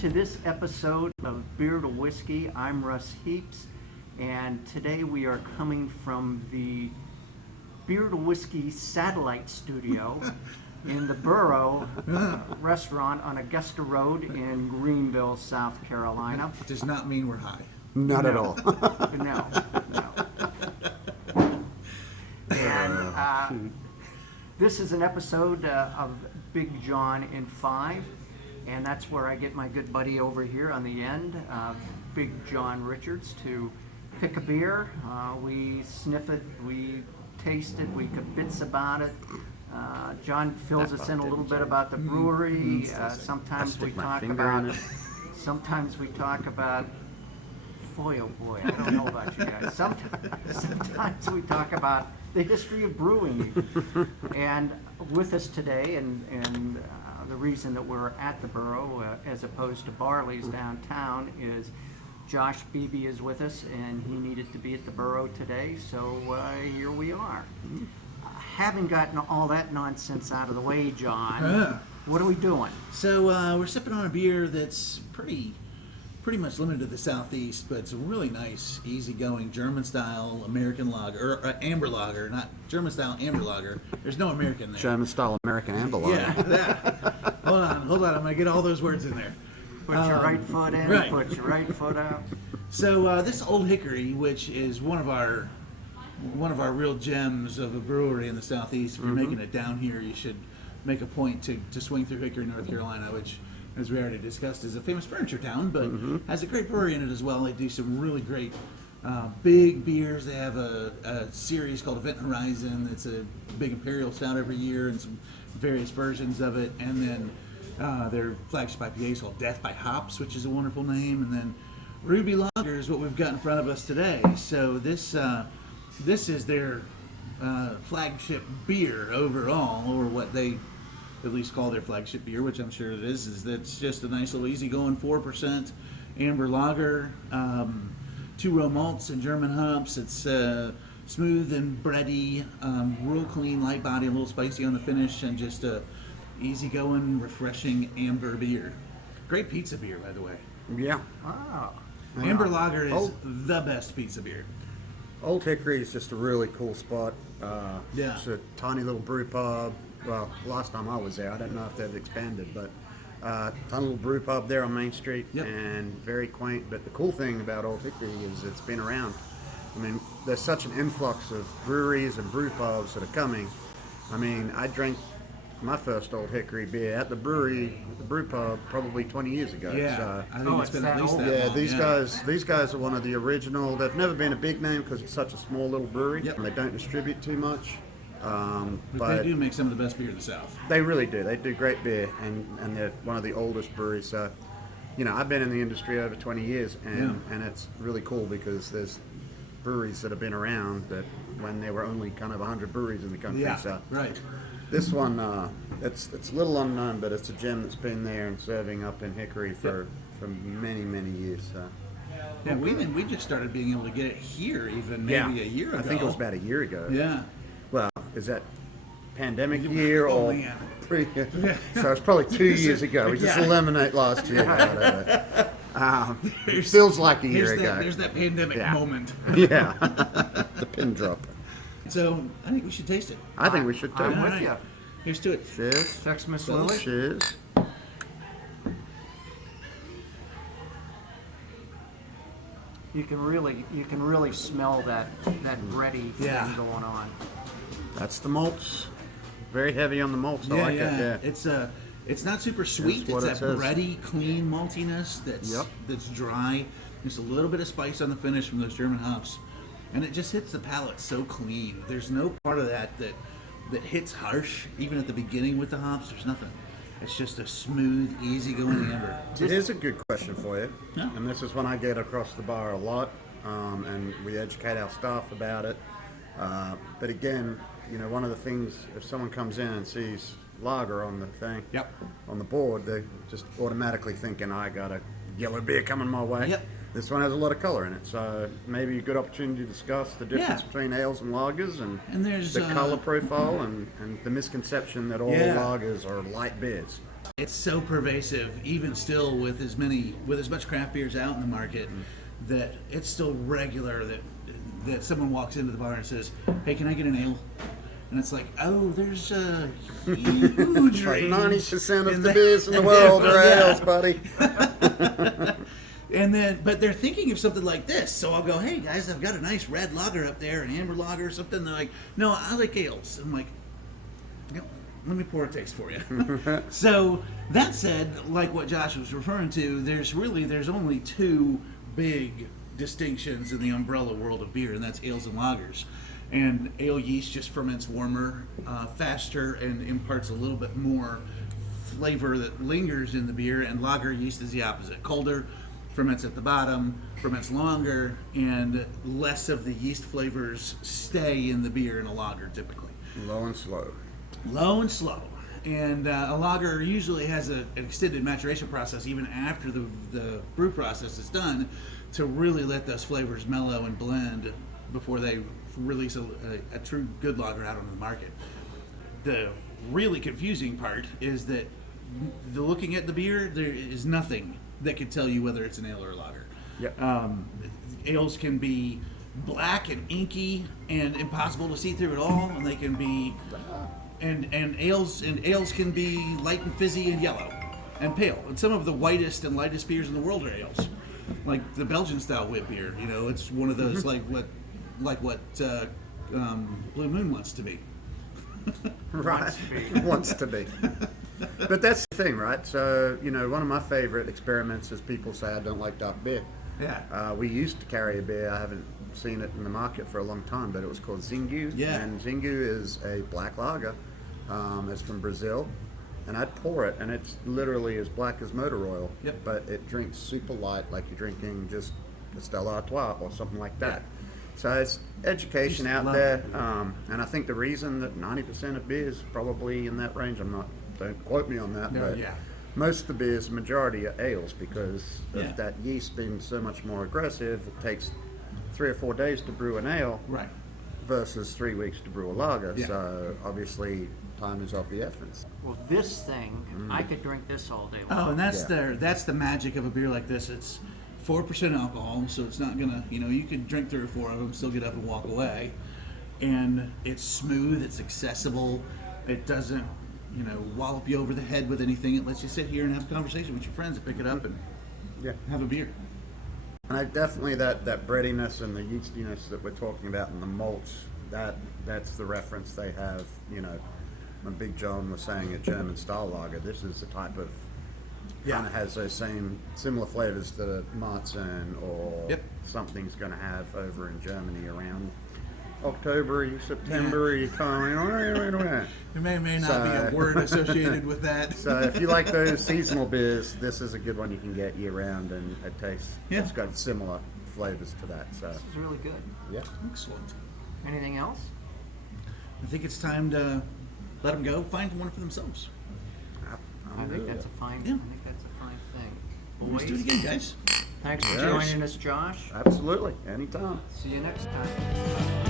to this episode of Beer to Whiskey. I'm Russ Heaps, and today we are coming from the Beer to Whiskey satellite studio in the Burro restaurant on Augusta Road in Greenville, South Carolina. Does not mean we're high. Not at all. No. And this is an episode of Big John in 5, and that's where I get my good buddy over here on the end, Big John Richards, to pick a beer. We sniff it, we taste it, we kibitz about it. John fills us in a little bit about the brewery. Sometimes we talk about. Boy, oh boy, I don't know about you guys. Sometimes we talk about the history of brewing. And with us today, and the reason that we're at the Burro as opposed to Barley's downtown is Josh Beebe is with us, and he needed to be at the Burro today, so here we are. Having gotten all that nonsense out of the way, John, what are we doing? So we're sipping on a beer that's pretty much limited to the Southeast, but it's a really nice, easygoing German-style American lager, or amber lager, not German-style amber lager. There's no American there. German-style American amber lager. Yeah, that. Hold on. I'm going to get all those words in there. Put your right foot in, right. Put your right foot out. So this Old Hickory, which is one of our real gems of a brewery in the Southeast, if you're making it down here, you should make a point to swing through Hickory, North Carolina, which, as we already discussed, is a famous furniture town, but has a great brewery in it as well. They do some really great big beers. They have a series called Event Horizon. It's a big imperial stout every year and some various versions of it. And then their flagship IPA is called Death by Hops, which is a wonderful name. And then Ruby Lager is what we've got in front of us today. So this is their flagship beer overall, or what they at least call their flagship beer, which I'm sure it is that's just a nice little easygoing 4% amber lager, 2 row malts and German hops. It's smooth and bready, real clean, light body, a little spicy on the finish, and just a easygoing, refreshing amber beer. Great pizza beer, by the way. Yeah. Oh. Amber lager is the best pizza beer. Old Hickory is just a really cool spot. Yeah. It's a tiny little brew pub. Well, last time I was there, I don't know if they've expanded, but tiny little brew pub there on Main Street, and very quaint. But the cool thing about Old Hickory is it's been around. I mean, there's such an influx of breweries and brew pubs that are coming. I mean, I drank my first Old Hickory beer at the brewery, at the brew pub, probably 20 years ago. Yeah, So, I think it's been at least that long. these guys are one of the original. They've never been a big name because it's such a small little brewery, and they don't distribute too much. But they do make some of the best beer in the South. They really do. They do great beer, and they're one of the oldest breweries. So, I've been in the industry over 20 years, and it's really cool because there's breweries that have been around that when there were only kind of 100 breweries in the country. Yeah, so right. This one, it's a little unknown, but it's a gem that's been there and serving up in Hickory for many, many years. So. Yeah, we just started being able to get it here even maybe a year ago. I think it was about a year ago. Yeah. Well, is that pandemic year or man. So it's probably 2 years ago. We just eliminate last year out of it. It feels like a year ago. There's that pandemic moment. Yeah, the pin drop. So I think we should taste it. I think we should too. I'm with you. Here's to it. Cheers. Text Miss Lily. Cheers. You can really smell that bready thing going on. That's the malts. Very heavy on the malts. I like it. Yeah. It's not super sweet. That's what it's that bready, clean maltiness that's dry. Just a little bit of spice on the finish from those German hops, and it just hits the palate so clean. There's no part of that hits harsh, even at the beginning with the hops. There's nothing. It's just a smooth, easygoing amber. Here's a good question for you, Yeah. and this is one I get across the bar a lot, and we educate our staff about it. But again, one of the things, if someone comes in and sees lager on the thing, on the board, they just automatically thinking, I got a yellow beer coming my way. Yep. This one has a lot of color in it, so maybe a good opportunity to discuss the difference between ales and lagers and there's the color profile and the misconception that all lagers are light beers. It's so pervasive, even still with as much craft beers out in the market, that it's still regular that someone walks into the bar and says, "Hey, can I get an ale?" And it's like, oh, there's a huge Like range 90% of in the beers in the world are Yeah. ales, buddy. And then, but they're thinking of something like this. So I'll go, "Hey guys, I've got a nice red lager up there, an amber lager or something." They're like, "No, I like ales." I'm like, "Yep, let me pour a taste for you." So that said, like what Josh was referring to, there's only two big distinctions in the umbrella world of beer, and that's ales and lagers. And ale yeast just ferments warmer, faster, and imparts a little bit more flavor that lingers in the beer. And lager yeast is the opposite: colder, ferments at the bottom, ferments longer, and less of the yeast flavors stay in the beer in a lager typically. Low and slow. Low and slow. And a lager usually has an extended maturation process even after the brew process is done, to really let those flavors mellow and blend before they release a true good lager out onto the market. The really confusing part is that looking at the beer, there is nothing that could tell you whether it's an ale or a lager. Yep. Ales can be black and inky and impossible to see through at all, and they can be and ales can be light and fizzy and yellow and pale. And some of the whitest and lightest beers in the world are ales, like the Belgian style wit beer. You know, it's one of those like what Blue Moon wants to be. Right. Wants to be. But that's the thing, right? So, one of my favorite experiments is people say I don't like dark beer. Yeah. We used to carry a beer. I haven't seen it in the market for a long time, but it was called Zingu. Yeah. And Zingu is a black lager. It's from Brazil. And I'd pour it, and it's literally as black as motor oil. Yep. But it drinks super light, like you're drinking just a Stella Artois or something like that. So it's education Just out love there. it. And I think the reason that 90% of beer is probably in that range, don't quote me on that, No, but yeah. most of the beers, the majority are ales, because Yeah. of that yeast being so much more aggressive. It takes 3 or 4 days to brew an ale Right. versus 3 weeks to brew a lager. Yeah. So obviously time is of the essence. Well, this thing, I could drink this all day long. Oh, and Yeah. that's the magic of a beer like this. It's 4% alcohol, so it's not gonna, you could drink 3 or 4 of them, still get up and walk away. And it's smooth, it's accessible, it doesn't, wallop you over the head with anything. It lets you sit here and have a conversation with your friends and pick it up and Yeah. have a beer. And I definitely that breadiness and the yeastiness that we're talking about in the malts, that's the reference they have. When Big John was saying a German style lager, this is the type of kind of has those similar flavors that a Marzen or Yep. something's going to have over in Germany around October, September time. There may or may not be a So- word associated with that. So if you like those seasonal beers, this is a good one you can get year round, and it tastes. Yeah. It's got similar flavors to that. So This is really good. yeah. Excellent. Anything else? I think it's time to let them go find one for themselves. I think that's a fine. Yeah. I think that's a fine thing. Let's do it Boys, again, guys. thanks for Yes. joining us, Josh. Absolutely, anytime. See you next time.